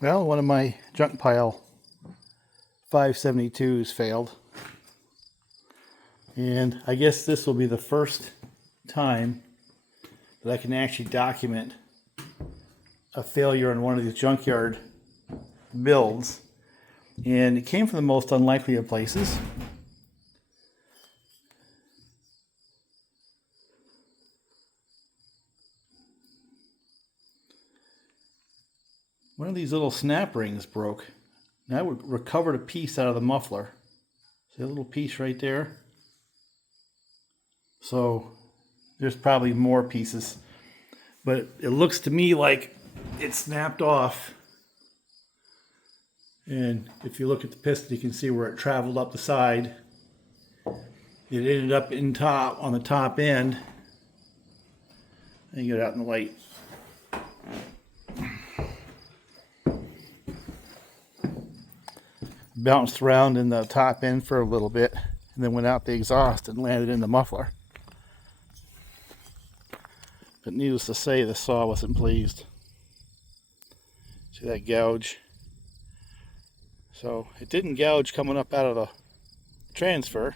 Well, one of my junk pile 572s failed. And I guess this will be the first time that I can actually document a failure on one of these junkyard builds. And it came from the most unlikely of places. One of these little snap rings broke. And I recovered a piece out of the muffler. See a little piece right there? So there's probably more pieces. But it looks to me like it snapped off. And if you look at the piston, you can see where it traveled up the side. It ended up on the top end. And you get it out in the light. Bounced around in the top end for a little bit and then went out the exhaust and landed in the muffler. But needless to say, the saw wasn't pleased. See that gouge? So it didn't gouge coming up out of the transfer.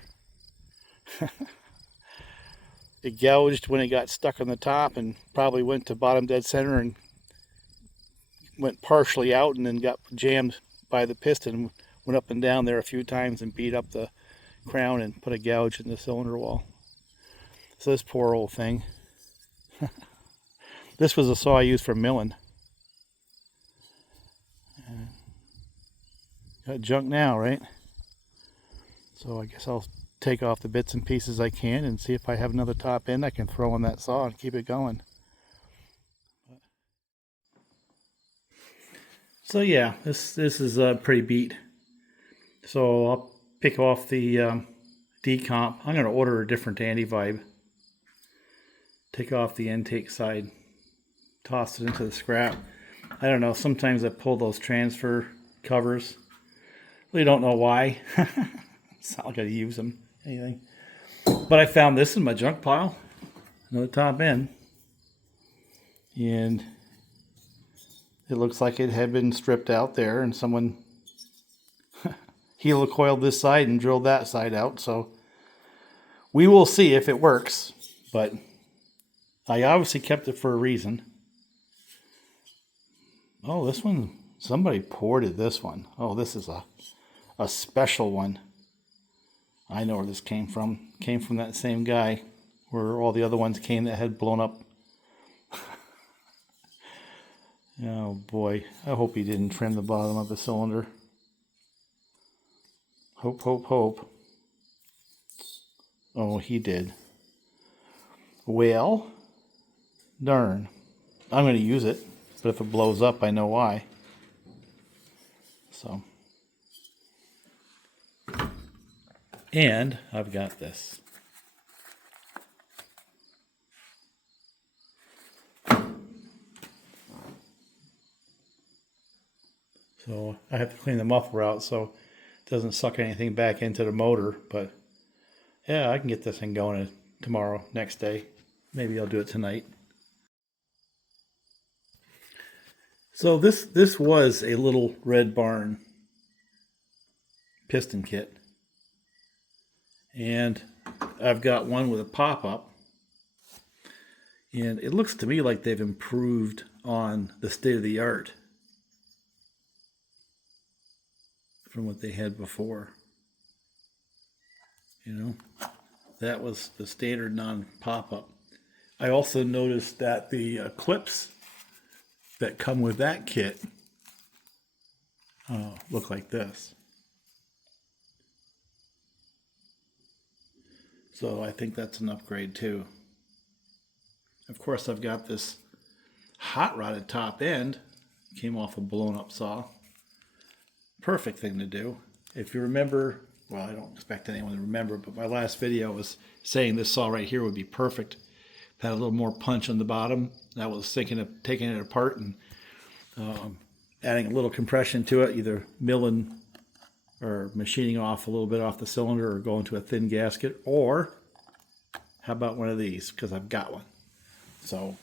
It gouged when it got stuck on the top and probably went to bottom dead center and went partially out and then got jammed by the piston. Went up and down there a few times and beat up the crown and put a gouge in the cylinder wall. So this poor old thing. This was a saw I used for milling. Got junk now, right? So I guess I'll take off the bits and pieces I can and see if I have another top end I can throw on that saw and keep it going. So yeah, this is pretty beat. So I'll pick off the decomp. I'm going to order a different anti-vibe. Take off the intake side. Toss it into the scrap. I don't know, sometimes I pull those transfer covers. Really don't know why. It's not like I use them, anything. But I found this in my junk pile. Another top end. And it looks like it had been stripped out there and someone helicoiled this side and drilled that side out. So we will see if it works. But I obviously kept it for a reason. Oh, this one, somebody ported this one. Oh, this is a special one. I know where this came from. Came from that same guy where all the other ones came that had blown up. Oh boy, I hope he didn't trim the bottom of the cylinder. Hope, hope, hope. Oh, he did. Well, darn. I'm going to use it, but if it blows up, I know why. So. And I've got this. So I have to clean the muffler out so it doesn't suck anything back into the motor. But yeah, I can get this thing going tomorrow, next day. Maybe I'll do it tonight. So this was a Lil'Red Barn piston kit. And I've got one with a pop-up. And it looks to me like they've improved on the state-of-the-art from what they had before. You know, that was the standard non-pop-up. I also noticed that the clips that come with that kit look like this. So I think that's an upgrade too. Of course, I've got this hot rodded top end. Came off a blown up saw. Perfect thing to do. If you remember, well, I don't expect anyone to remember, but my last video was saying this saw right here would be perfect. Had a little more punch on the bottom. I was thinking of taking it apart and adding a little compression to it, either milling or machining off a little bit off the cylinder or going to a thin gasket, or how about one of these, because I've got one. So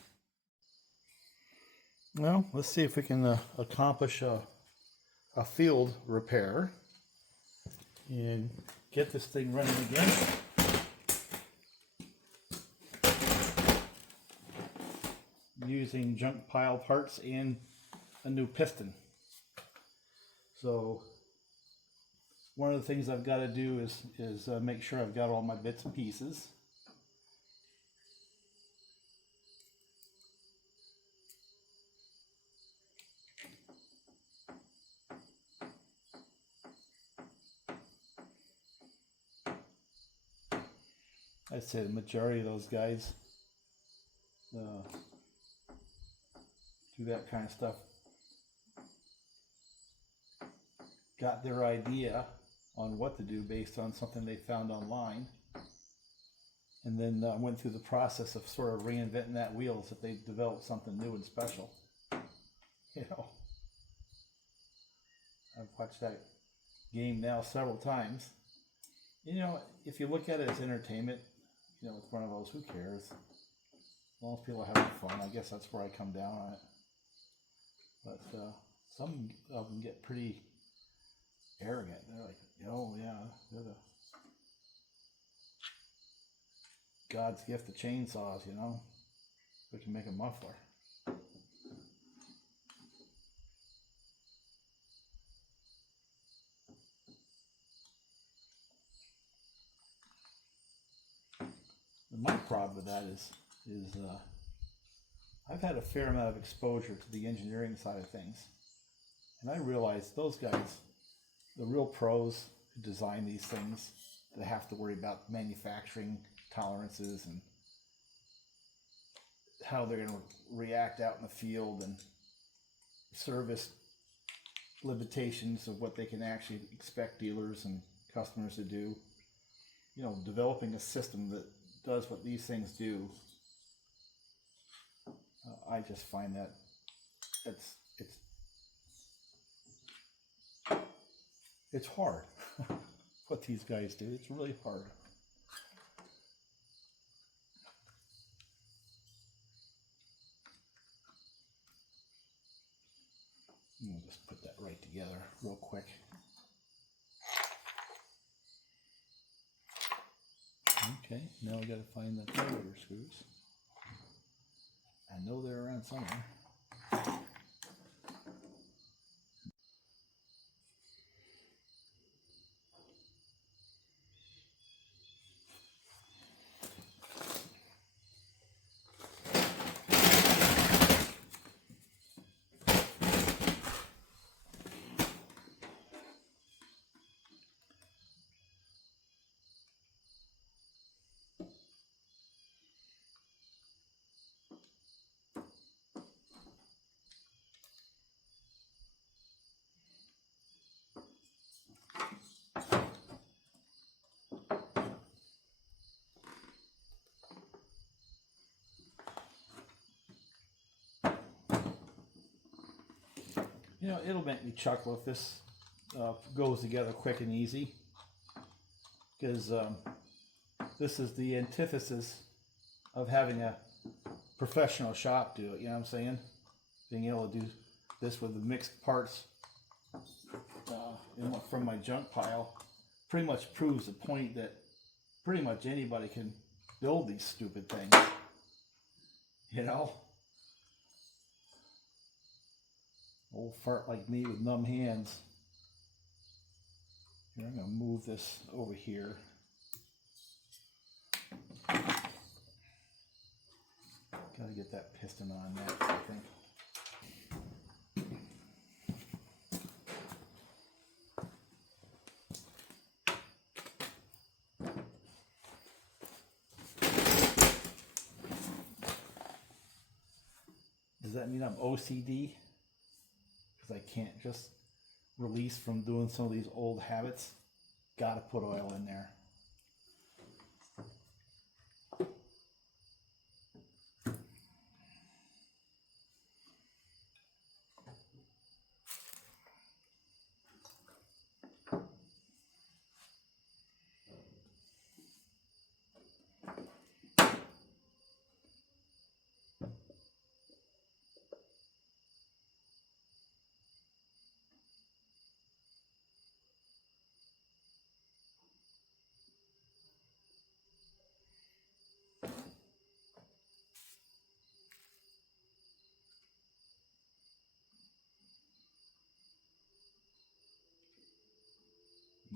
Well, let's see if we can accomplish a field repair and get this thing running again. Using junk pile parts and a new piston. So one of the things I've got to do is make sure I've got all my bits and pieces. I'd say the majority of those guys do that kind of stuff. Got their idea on what to do based on something they found online, and then went through the process of sort of reinventing that wheel so that they developed something new and special. You know, I've watched that game now several times. You know, if you look at it as entertainment, you know, it's one of those, who cares? As long as people are having fun, I guess that's where I come down on it. But some of them get pretty arrogant. They're like, oh yeah, they're the God's gift to chainsaws, you know? We can make a muffler. And my problem with that is I've had a fair amount of exposure to the engineering side of things. And I realize those guys, the real pros who design these things, they have to worry about manufacturing tolerances and how they're going to react out in the field and service limitations of what they can actually expect dealers and customers to do. You know, developing a system that does what these things do, I just find that it's hard. What these guys do, it's really hard. We'll just put that right together real quick. Okay, now we got to find the carburetor screws. I know they're around somewhere. You know, it'll make me chuckle if this goes together quick and easy, because this is the antithesis of having a professional shop do it. You know what I'm saying? Being able to do this with the mixed parts from my junk pile pretty much proves the point that pretty much anybody can build these stupid things. You know? Old fart like me with numb hands. Here, I'm going to move this over here. Got to get that piston on next, I think. Does that mean I'm OCD? Because I can't just release from doing some of these old habits. Gotta put oil in there.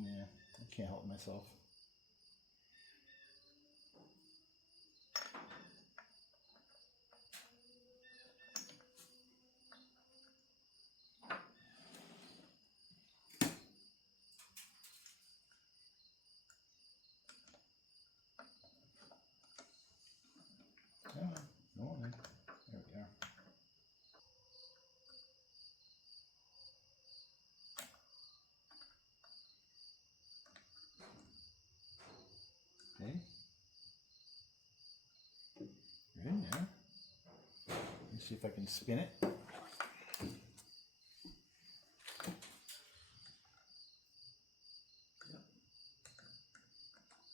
Yeah, I can't help myself. Come on, go on then. There we are. Okay. You're in there. Let's see if I can spin it.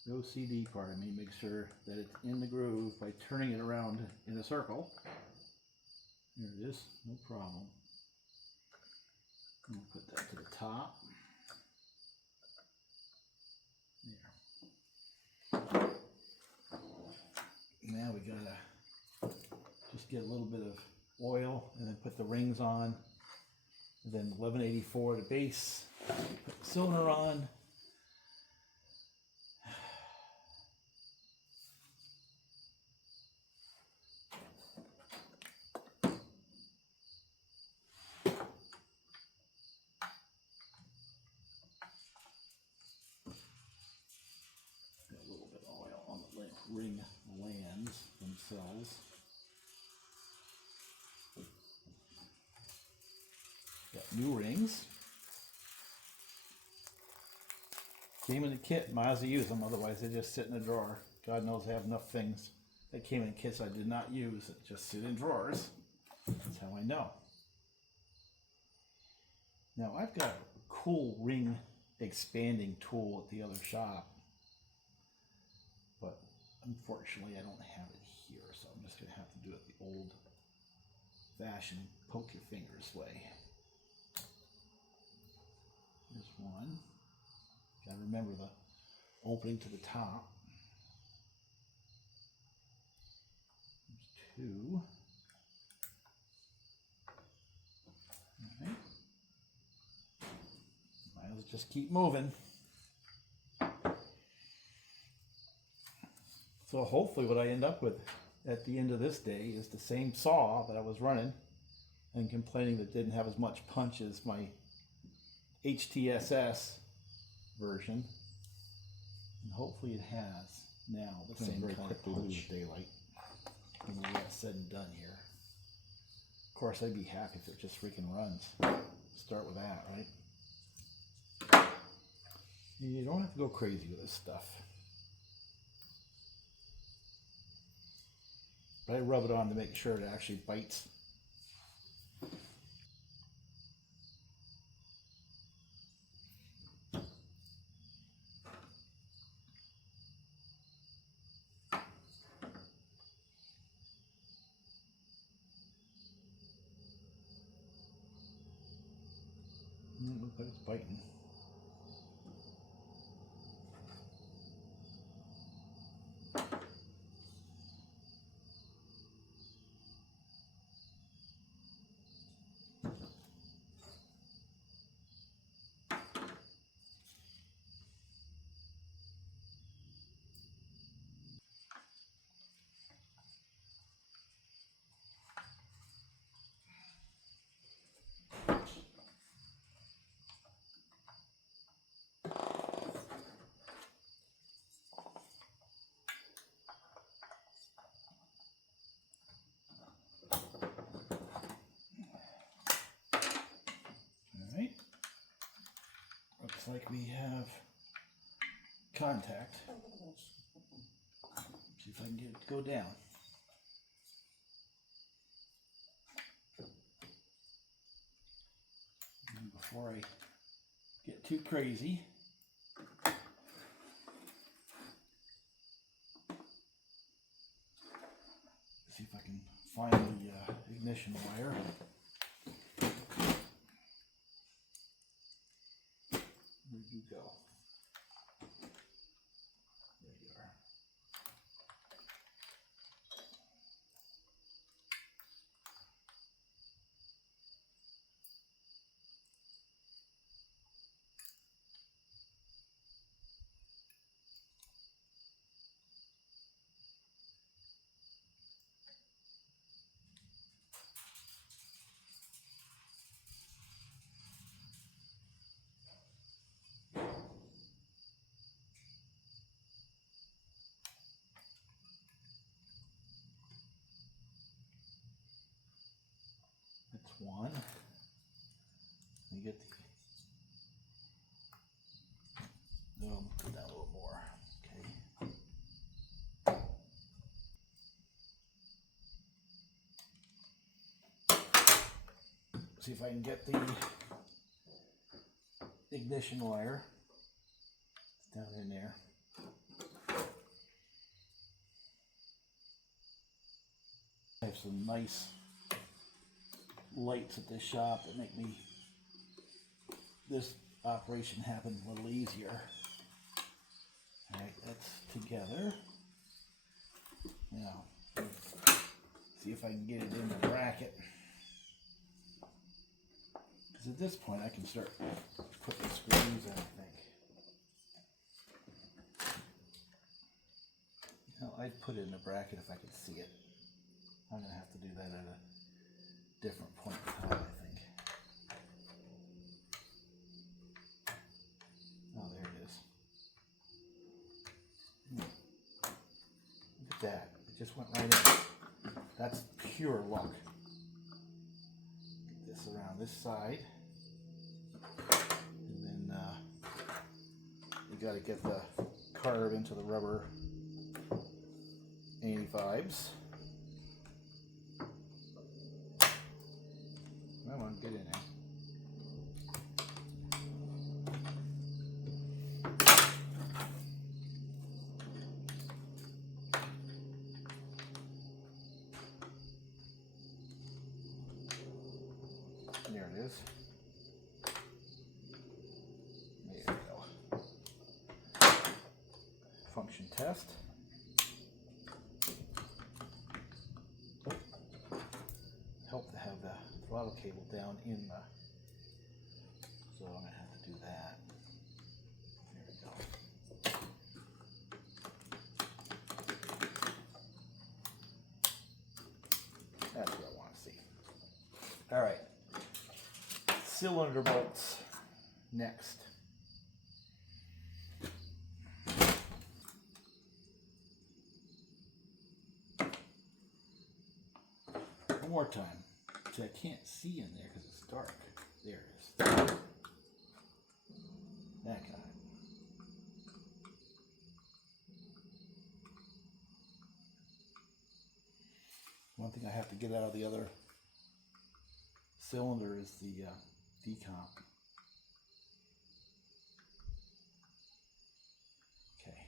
The OCD part of me makes sure that it's in the groove by turning it around in a circle. There it is, no problem. We'll put that to the top. There. Now we gotta just get a little bit of oil and then put the rings on. And then 1184 the base. Put the cylinder on. Ring lands themselves. Got new rings. Came in the kit, might as well use them, otherwise they just sit in a drawer. God knows I have enough things that came in kits I did not use that just sit in drawers. That's how I know. Now I've got a cool ring expanding tool at the other shop, but unfortunately, I don't have it here, so I'm just going to have to do it the old-fashioned poke your fingers way. There's one. Got to remember the opening to the top. There's two. All right. Might as well just keep moving. So hopefully what I end up with at the end of this day is the same saw that I was running and complaining that didn't have as much punch as my HTSS version. And hopefully it has now the same kind of punch. Daylight when we get said and done here. Of course, I'd be happy if it just freaking runs. Start with that, right? You don't have to go crazy with this stuff. But I rub it on to make sure it actually bites. It looks like it's biting. Looks like we have contact. See if I can get it to go down. And before I get too crazy, see if I can find the ignition wire. Where'd you go? There you are. one. You get the, put that a little more. Okay. See if I can get the ignition wire. It's down in there. I have some nice lights at this shop that make this operation happen a little easier. Alright, that's together. Now, see if I can get it in the bracket. Because at this point I can start putting screws in, I think. You know, I'd put it in the bracket if I could see it. I'm going to have to do that at a different point in time, I think. Oh, there it is. Look at that. It just went right in. That's pure luck. Get this around this side. And then you got to get the carb into the rubber 85s. Come on, get in there. There it is. There we go. Function test. Help to have the throttle cable down in the, so I'm going to have to do that. There we go. That's what I want to see. All right. Cylinder bolts next. One more time. See, I can't see in there because it's dark. There it is. That got it. One thing I have to get out of the other cylinder is the decomp. Okay.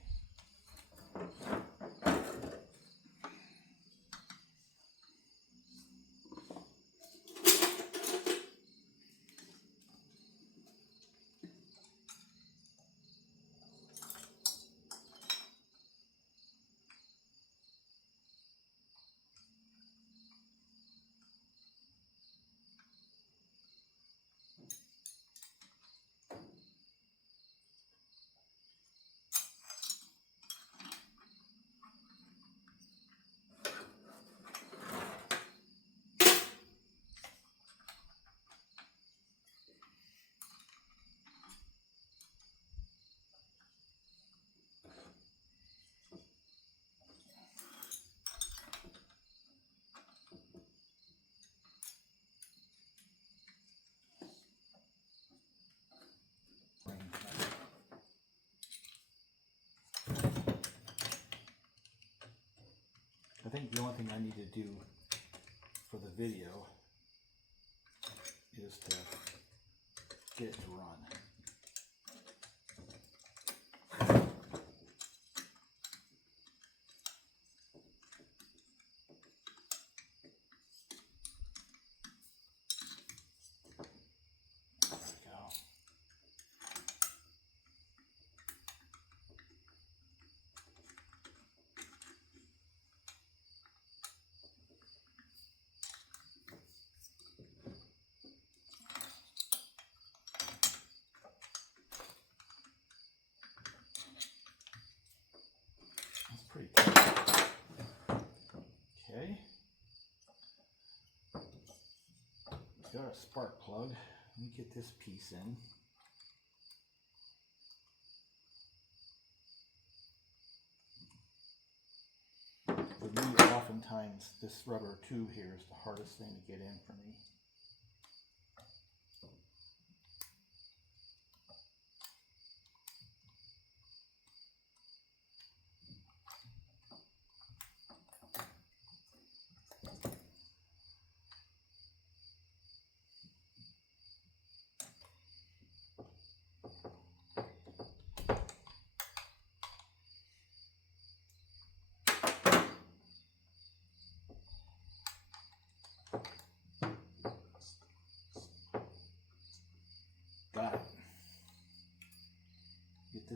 I think the only thing I need to do for the video is to get it to run. Pretty cool. Okay. Got a spark plug. Let me get this piece in. For me, oftentimes this rubber tube here is the hardest thing to get in for me.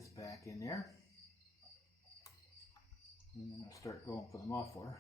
this back in there. And then I'll start going for the muffler.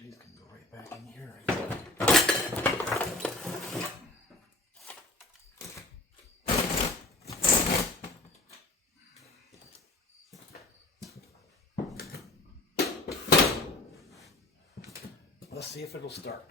These can go right back in here. Let's see if it'll start.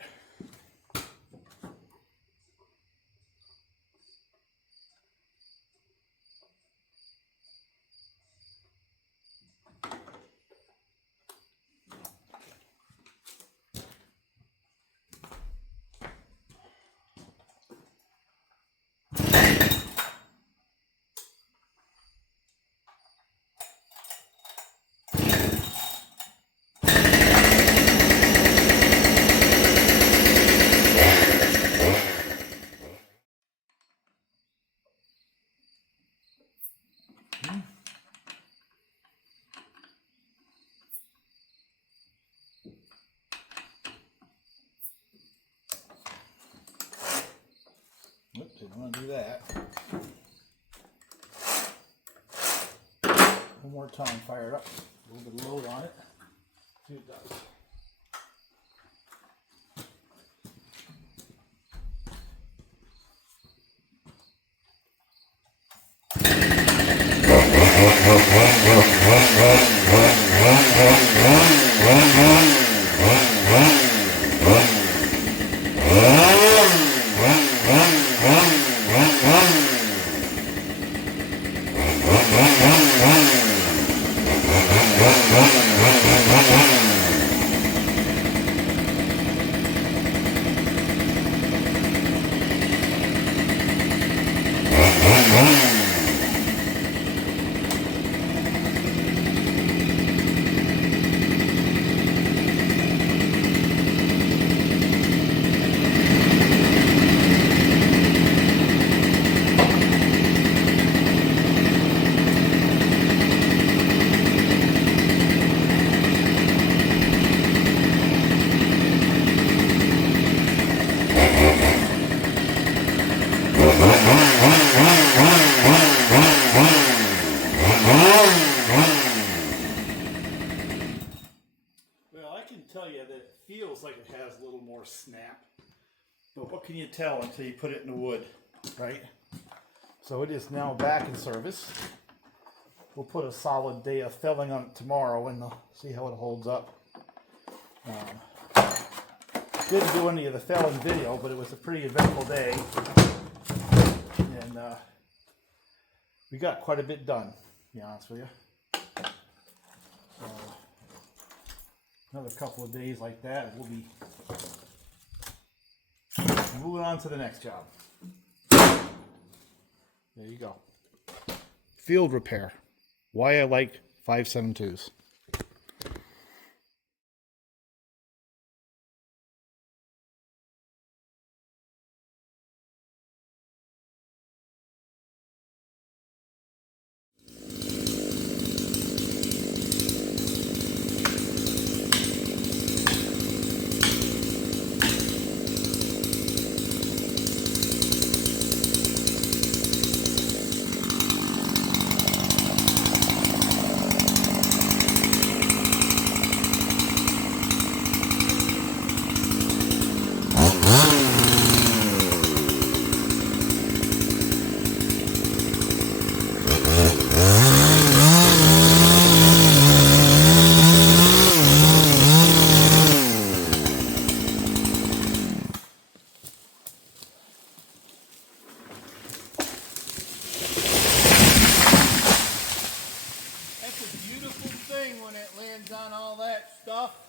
Oops, didn't want to do that. One more time, fire it up. A little bit of load on it. See what it does. Tell you that it feels like it has a little more snap, but what can you tell until you put it in the wood, right? So it is now back in service. We'll put a solid day of felling on it tomorrow and see how it holds up. Didn't do any of the felling video, but it was a pretty eventful day. and we got quite a bit done, to be honest with you. So, another couple of days like that, we'll be moving on to the next job. There you go. Field repair. Why I like 572s. That's a beautiful thing when it lands on all that stuff.